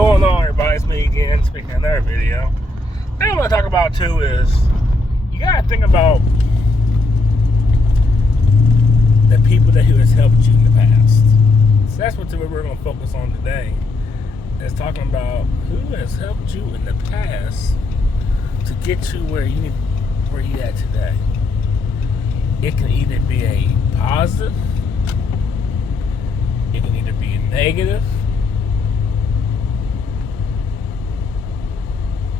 going on, everybody? It's me again, speaking of another video. What I want to talk about too is you gotta think about the people who has helped you in the past. So that's what we're going to focus on today. Is talking about who has helped you in the past to get you where you at today. It can either be a positive, it can either be a negative.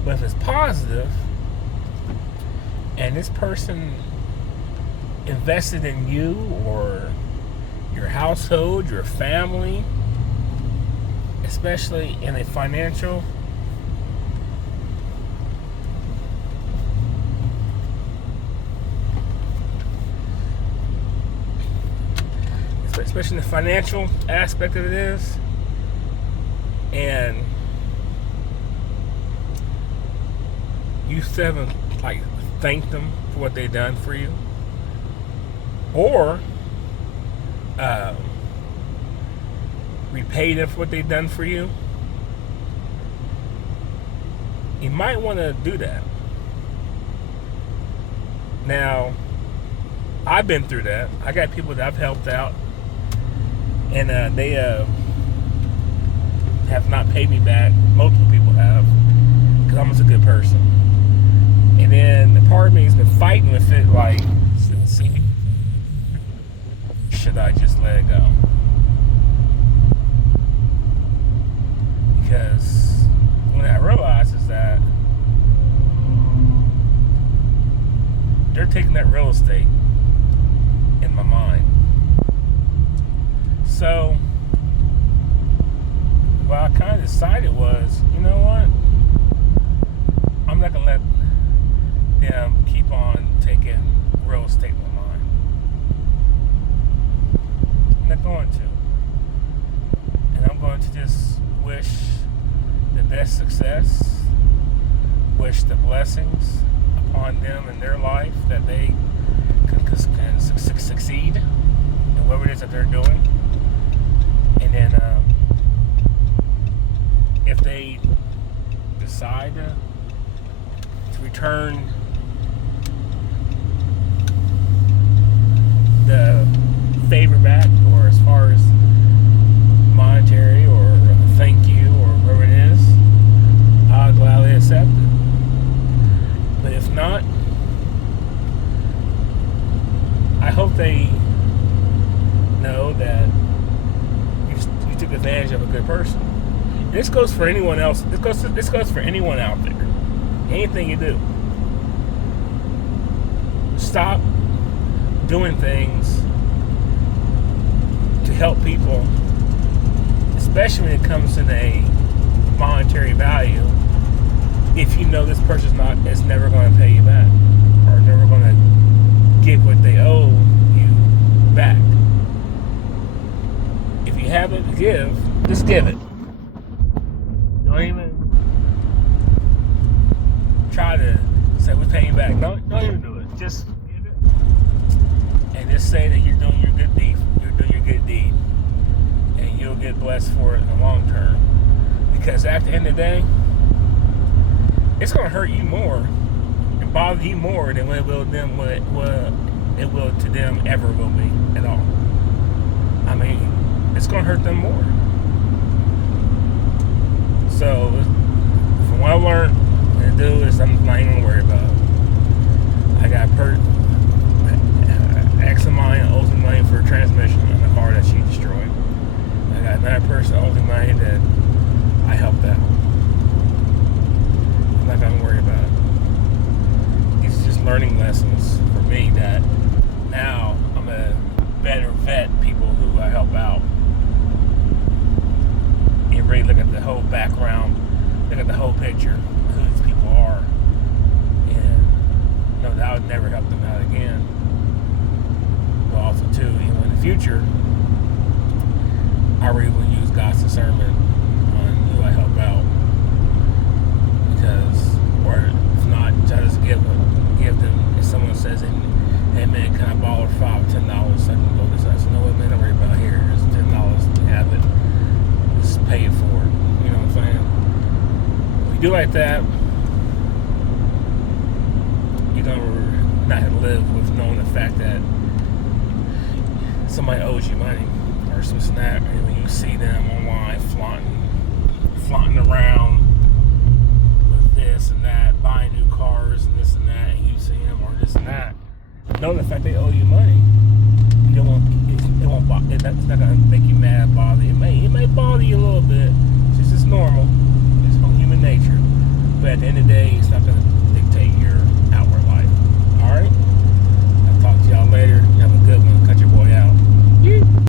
But if it's positive, and this person invested in you or your household, your family, especially in a financial especially in the financial aspect of it is, and you still haven't thanked them for what they've done for you, or repay them for what they've done for you, you might want to do that. Now, I've been through that. I got people that I've helped out, and they have not paid me back. Multiple people have, because I'm just a good person. And then the part of me has been fighting with it, like, should I just let it go? Because when I realize is that they're taking that real estate in my mind. So what I kind of decided was, you know what? I'm not going to let them keep on taking real estate in my mind. I'm not going to. And I'm going to just wish the best success, wish the blessings upon them in their life, that they can succeed in whatever it is that they're doing. And then if they decide to return the favor back, or as far as monetary or thank you or whatever it is, I'll gladly accept it. But if not, I hope they know that you took advantage of a good person. This goes for anyone else. This goes for anyone out there. Anything you do, stop doing things to help people, especially when it comes to a monetary value, if you know this person's is never going to pay you back, or never going to give what they owe you back. If you have it to give, just give it. Don't even try to say we're paying you back. Don't even do it. Just give it, and just say that you're doing your good deed. You're doing your good deed, and you'll get blessed for it in the long term. Because at the end of the day, it's going to hurt you more and bother you more than what it will them. What it will to them ever will be at all. I mean, it's going to hurt them more. So, from what I learned, what to do is I'm not even worried about it. I got X of mine owes me money for a transmission on the car that she destroyed. I got another person owes me money that I helped out. I'm not gonna worry about it. It's just learning lessons for me that now I'm a better vet people who I help out. And really look at the whole background, look at the whole picture of who these people are, and know that I would never help them out again. But also too, even in the future, I really will use God's discernment on who I help out, because, or if not, I just give them. If someone says, "Hey man, can I borrow $5 or $10 so I can go this?" I said, "No, what man, don't worry about here. It's $10. Have it. Just pay it forward." You know what I'm saying? do like that, you're gonna not live with knowing the fact that somebody owes you money or something like that. And when you see them online flaunting around with this and that, buying new cars and this and that, and you see them or this and that, knowing the fact they owe you money, it's not gonna make you mad, bother you. It may bother you a little bit. It's normal.